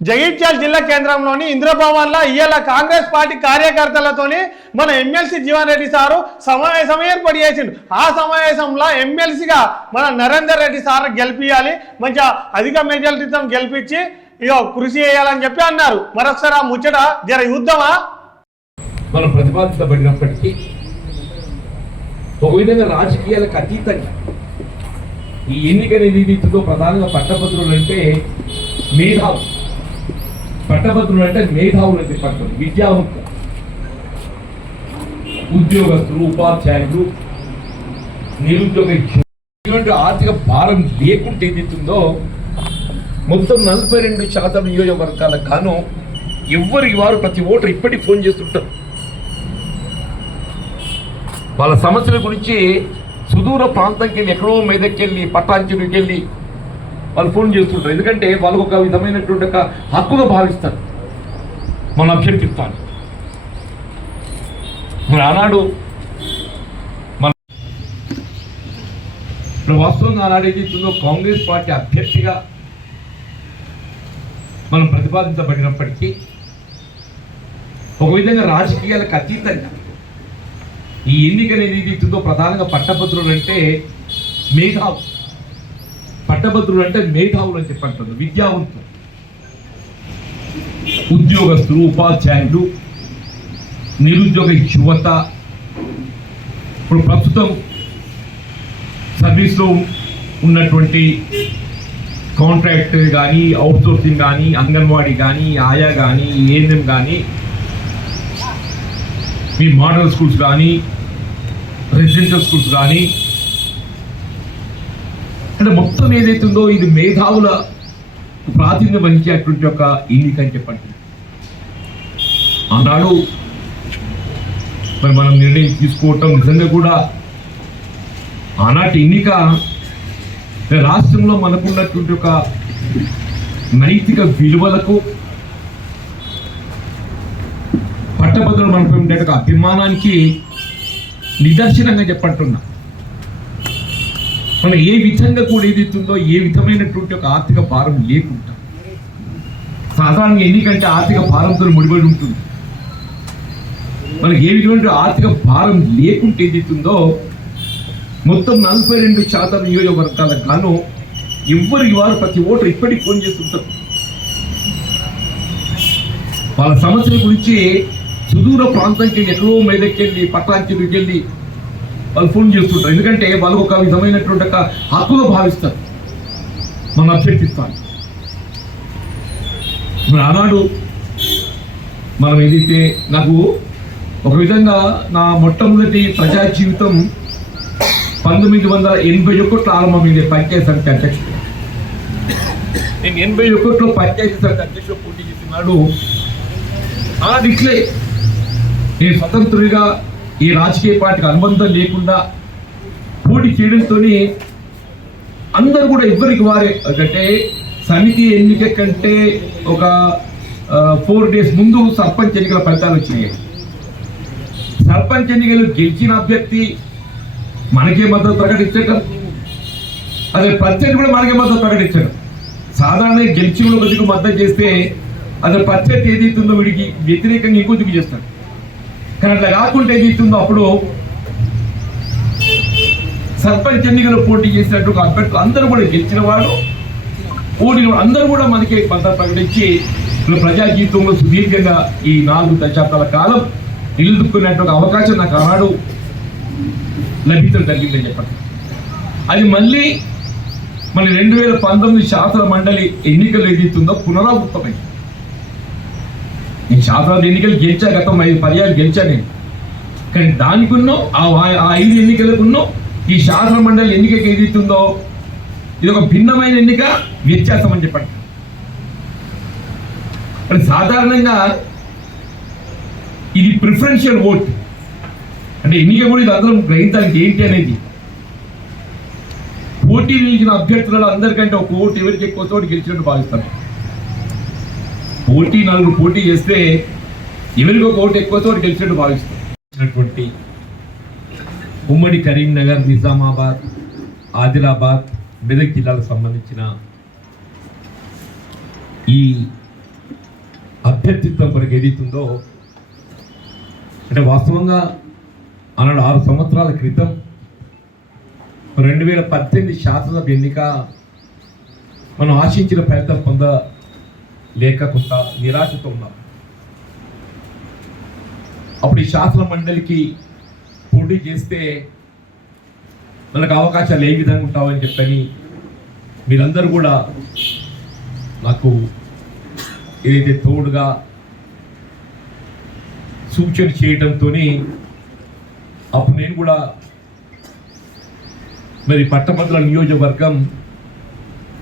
జగిత్యాల జిల్లా కేంద్రంలోని ఇంద్రభవన్లో ఇవాళ కాంగ్రెస్ పార్టీ కార్యకర్తలతోని మన ఎమ్మెల్సీ జీవన్ రెడ్డి సారు సమావేశం ఏర్పాటు చేసిండు. ఆ సమావేశంలో ఎమ్మెల్సీగా మన నరేందర్ రెడ్డి సార్ గెలిపించాలి మంచిగా అధిక మెజారిటీతో గెలిపించి ఇక కృషి చేయాలని చెప్పి అన్నారు. మరొకసారి ఆ ముచ్చట జర యుద్ధమా మనం ప్రతిపాదించబడినప్పటికీ ఒక విధంగా రాజకీయాలకు అతీతంగా ఈ ఎన్నిక నిధితో ప్రధానంగా పట్టభద్రులు అంటే మేధావులు. పట్టభద్రులు అంటే మేధావులు అని చెప్పారు విద్యావంతులు ఉద్యోగస్తులు ఉపాధ్యాయులు నిరుద్యోగ ఇటువంటి ఆర్థిక భారం లేకుంటే ఏదైతుందో మొత్తం నలభై రెండు శాతం నియోజకవర్గాలకు గాను ఎవరికి వారు ప్రతి ఓటర్ ఇప్పటికి ఫోన్ చేస్తుంటారు. వాళ్ళ సమస్యల గురించి సుదూర ప్రాంతంకి వెళ్ళి ఎక్కడో మీదకి వెళ్ళి పట్టాంచెరుకి వెళ్ళి వాళ్ళు ఫోన్ చేస్తుంటారు. ఎందుకంటే వాళ్ళకు ఒక విధమైనటువంటి ఒక హక్కుగా భావిస్తారు. మన అభ్యర్థిస్తాను. మరి ఆనాడు మన వాస్తవంగా ఆనాడు ఏదైతుందో కాంగ్రెస్ పార్టీ అభ్యర్థిగా మనం ప్రతిపాదించబడినప్పటికీ ఒక విధంగా రాజకీయాలకు అతీతంగా ఈ ఎన్నికలు అనేది ఏదైతుందో ప్రధానంగా పట్టభద్రులు అంటే మేధావు పట్టభద్రులు అంటే మేధావులు అని చెప్పంటారు విద్యావంతులు ఉద్యోగస్తులు ఉపాధ్యాయులు నిరుద్యోగ యువత. ఇప్పుడు ప్రస్తుతం సర్వీస్లో ఉన్నటువంటి కాంట్రాక్ట్ కానీ అవుట్సోర్సింగ్ కానీ అంగన్వాడీ కానీ ఆయా కానీ ఏఎన్ఎం కానీ మీ మోడల్ స్కూల్స్ కానీ రెసిడెన్షియల్ స్కూల్స్ కానీ అంటే మొత్తం ఏదైతుందో ఇది మేధావుల ప్రాతినిధ్యం వహించేటువంటి ఒక ఎన్నిక అని చెప్పండి. ఆనాడు మరి మనం నిర్ణయం తీసుకోవటం నిజంగా కూడా ఆనాటి ఎన్నిక రాష్ట్రంలో మనకున్నటువంటి ఒక నైతిక విలువలకు పట్టభద్రులు మనకు ఉండే ఒక అభిమానానికి నిదర్శనంగా చెప్పంటున్నా. మనం ఏ విధంగా కూడా ఏదైతుందో ఏ విధమైనటువంటి ఒక ఆర్థిక భారం లేకుండా సాధారణంగా ఎన్నికంటే ఆర్థిక భారంతో ముడిపడి ఉంటుంది. మనకి ఏ విధమైన ఆర్థిక భారం లేకుంటే ఏదైతుందో మొత్తం నలభై రెండు శాతం నియోజకవర్గాలకు గాను ఎవరికి వారు ప్రతి ఓటర్ ఇప్పటికి ఫోన్ చేస్తుంటారు. వాళ్ళ సమస్యల గురించి సుదూర ప్రాంతానికి ఎక్కడో మీదకి వెళ్ళి వాళ్ళు ఫోన్ చేస్తుంటారు. ఎందుకంటే వాళ్ళు ఒక విధమైనటువంటి ఒక హక్కుగా భావిస్తారు. మన అభ్యర్థిస్తాను మరి ఆనాడు మనం ఏదైతే నాకు ఒక విధంగా నా మొట్టమొదటి ప్రజా జీవితం పంతొమ్మిది వందల ఎనభై ఒకటిలో ఆరంభమైంది పంచాయతీ సమితి అధ్యక్షుడు. నేను ఎనభై ఒకటిలో పంచాయతీ సమితి అధ్యక్షుడు పోటీ చేసినాడు ఆ దిక్లే నేను స్వతంత్రుడిగా ఈ రాజకీయ పార్టీకి అనుబంధం లేకుండా పోటీ చేయడంతో అందరూ కూడా ఎవరికి వారే. అంటే సమితి ఎన్నిక కంటే ఒక ఫోర్ డేస్ ముందు సర్పంచ్ ఎన్నికల ఫలితాలు వచ్చినాయి. సర్పంచ్ ఎన్నికలు గెలిచిన అభ్యర్థి మనకే మద్దతు ప్రకటించడం అదే ప్రత్యర్థి కూడా మనకే మద్దతు ప్రకటించడం సాధారణంగా గెలిచిన ఒక మద్దతు చేస్తే అదే ప్రత్యర్థి ఏదైతుందో వీడికి వ్యతిరేకంగా ఇంకో దిక్కు చేస్తాడు. కానీ అట్లా కాకుండా ఏదైతుందో అప్పుడు సర్పంచ్ ఎన్నికలు పోటీ చేసినట్టు అభ్యర్థులు అందరూ కూడా గెలిచిన వాళ్ళు పోటీలు అందరూ కూడా మనకి కొంత ప్రకటించి ప్రజా జీవితంలో సుదీర్ఘంగా ఈ నాలుగు దశాబ్దాల కాలం నిలుదుకున్నట్టు ఒక అవకాశం నాకు ఆనాడు లభించడం జరిగిందని చెప్పండి. అది మళ్ళీ మన రెండు వేల పంతొమ్మిది శాసన మండలి ఎన్నికలు ఏదైతుందో పునరావృతమైంది. నేను శాసన ఎన్నికలు గెలిచా గతం ఐదు పర్యాలు గెలిచా నేను. కానీ దానికున్నో ఆ ఆ ఐదు ఎన్నికలకున్నో ఈ శాసన మండలి ఎన్నికకి ఏదైతుందో ఇది ఒక భిన్నమైన ఎన్నిక వ్యత్యాసం అని చెప్పండి. మరి సాధారణంగా ఇది ప్రిఫరెన్షియల్ ఓట్. అంటే ఎన్నిక కూడా ఇది అందరం గ్రహించడానికి ఏంటి అనేది. పోటీ నిలిచిన అభ్యర్థులలో అందరికంటే ఒక ఓటు ఎవరికి ఎక్కువ తోటి గెలిచినట్టు భావిస్తారు పోటీ నలుగురు పోటీ చేస్తే ఎవరికి ఒక ఓటు ఎక్కువ వాడు గెలిచినట్టు భావిస్తున్నటువంటి ఉమ్మడి కరీంనగర్ నిజామాబాద్ ఆదిలాబాద్ మెదక్ జిల్లాలకు సంబంధించిన ఈ అభ్యర్థిత్వం కొరకు ఏదైతుందో అంటే వాస్తవంగా ఆనాడు ఆరు సంవత్సరాల క్రితం రెండు వేల పద్దెనిమిది శాసనసభ ఎన్నిక మనం ఆశించిన ఫలితం పొంద లేకకుండా నిరాశతో ఉన్నాం అప్పుడు ఈ శాసన మండలికి పోటీ చేస్తే మనకు అవకాశాలు ఏ విధంగా ఉంటావని చెప్పని మీరందరూ కూడా నాకు ఏదైతే తోడుగా సూచన చేయడంతో అప్పుడు నేను కూడా మరి పట్టభద్రుల నియోజకవర్గం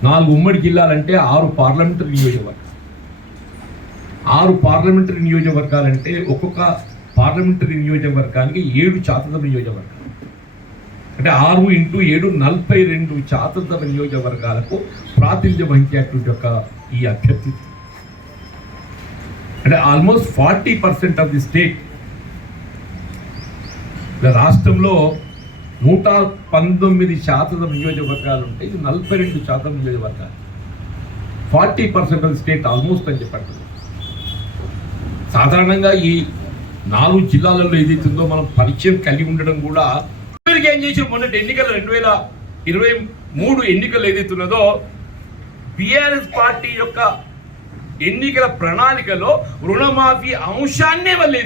నాలుగు ఉమ్మడి జిల్లాలంటే ఆరు పార్లమెంటరీ నియోజకవర్గం. ఆరు పార్లమెంటరీ నియోజకవర్గాలంటే ఒక్కొక్క పార్లమెంటరీ నియోజకవర్గానికి ఏడు చాతసభ నియోజకవర్గాలు. అంటే ఆరు ఇంటూ ఏడు నలభై రెండు చాతసభ నియోజకవర్గాలకు ప్రాతినిధ్యం వహించేటువంటి యొక్క ఈ అభ్యర్థి. అంటే almost forty percent of the state. రాష్ట్రంలో నూట పంతొమ్మిది శాతం నియోజకవర్గాలు ఉంటాయి. ఇది నలభై రెండు శాతం నియోజకవర్గాలు. Forty percent of the state almost అని చెప్పండి. సాధారణంగా ఈ నాలుగు జిల్లాలలో ఏదైతుందో మనం పరిచయం కలిగి ఉండడం కూడా మీరు ఏం చేసి మొన్నటి ఎన్నికలు రెండు వేల ఇరవై మూడు ఎన్నికలు ఏదైతున్నదో బిఆర్ఎస్ పార్టీ యొక్క ఎన్నికల ప్రణాళికలో రుణమాఫీ అంశాన్నే వాళ్ళు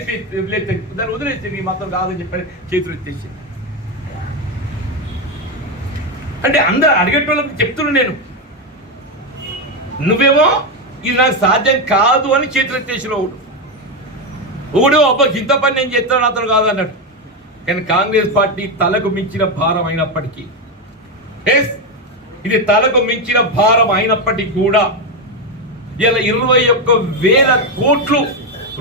దాన్ని వదిలేసింది మాత్రం కాదని చెప్పని చేతులు ఎత్తేసి అంటే అందరు అడిగేటోళ్ళకి చెప్తున్నా నేను. నువ్వేమో ఇది నాకు సాధ్యం కాదు అని చేతులు ఎత్తేసిన ఒకడు ఒకడు అబ్బా ఇంత పని నేను చేస్తాను అతను కాదు అన్నట్టు కానీ కాంగ్రెస్ పార్టీ తలకు మించిన భారం అయినప్పటికీ. ఎస్ ఇది తలకు మించిన భారం అయినప్పటికీ కూడా ఇలా ఇరవై ఒక్క వేల కోట్లు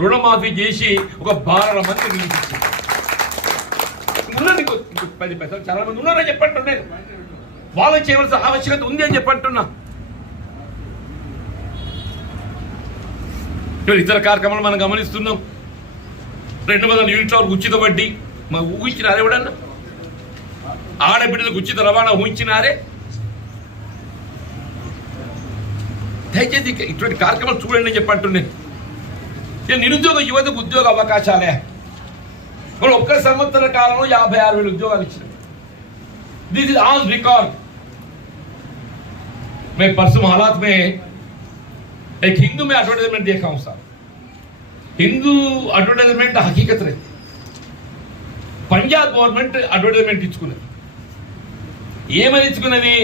రుణమాఫీ చేసి ఒక భారత మంది నిలిపించారు ఉన్నది పది పైసలు చాలా మంది ఉన్నారని చెప్పంటున్నాను వాళ్ళు చేయవలసిన ఆవశ్యకత ఉంది అని చెప్పంటున్నా ఇతర కార్యక్రమాలు మనం గమనిస్తున్నాం. రెండు వందల యూనిట్ల వరకు ఉచిత వడ్డీ మా ఊహించినారే ఎవడన్నా ఆడబిడ్డలకు ఉచిత రవాణా ఊహించినారే దయచేసి ఇక ఇటువంటి కార్యక్రమాలు చూడండి అని చెప్పంటున్నాను నేను నిరుద్యోగ యువతకు ఉద్యోగ అవకాశాలే మనం ఒక్క సంవత్సర కాలంలో యాభై ఆరు వేల ఉద్యోగాలు ఇచ్చిన दिस इज ऑन रिकॉर्ड मैं परसों हालात में एक हिंदू में एडवर्टाइजमेंट देखा हूं साहब हिंदू అడ్వర్టైజ్మెంట్ హకీకత్ రే పంజాబ్ గవర్నమెంట్ అడ్వర్టైజ్మెంట్ ఇచ్చుకున్నది ఏమని ఇచ్చుకున్నది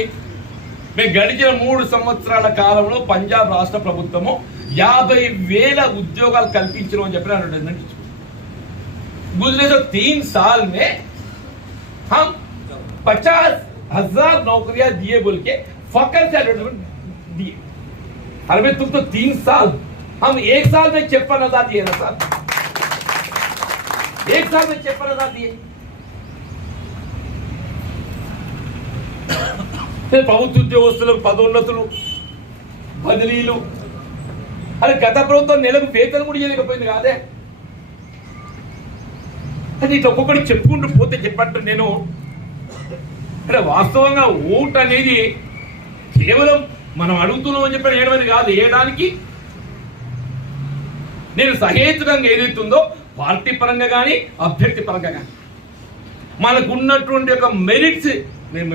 మేము గడిచిన మూడు సంవత్సరాల కాలంలో పంజాబ్ రాష్ట్ర ప్రభుత్వము యాభై వేల ఉద్యోగాలు కల్పించడం అని చెప్పిన అడ్వర్టైజ్మెంట్ ఇచ్చుకున్నాం गुजरे तो तीन साल में हम पचास हजार नौकरियां दिए बोल के फकर से एडवर्टाइजमेंट दिए अरे भाई तुम तो तीन साल हम एक साल में छप्पन हजार दिए ना सर एक साल में छप्पन हजार दिए फिर ప్రభుత్వ ఉద్యోగస్తులకు పదోన్నతులు బదిలీలు అరే గత ప్రభుత్వం నెలకు వేతనం కూడా చేయలేకపోయింది కాదే అది ఇట్లా ఒక్కొక్కటి చెప్పుకుంటూ పోతే చెప్పట్టు నేను అంటే వాస్తవంగా ఓట్ అనేది కేవలం మనం అడుగుతున్నాం అని చెప్పి వేయడం కాదు వేయడానికి నేను సహేతుకంగా ఏదైతుందో పార్టీ పరంగా కానీ అభ్యర్థి పరంగా కానీ మనకున్నటువంటి యొక్క ఒక మెరిట్స్ నేను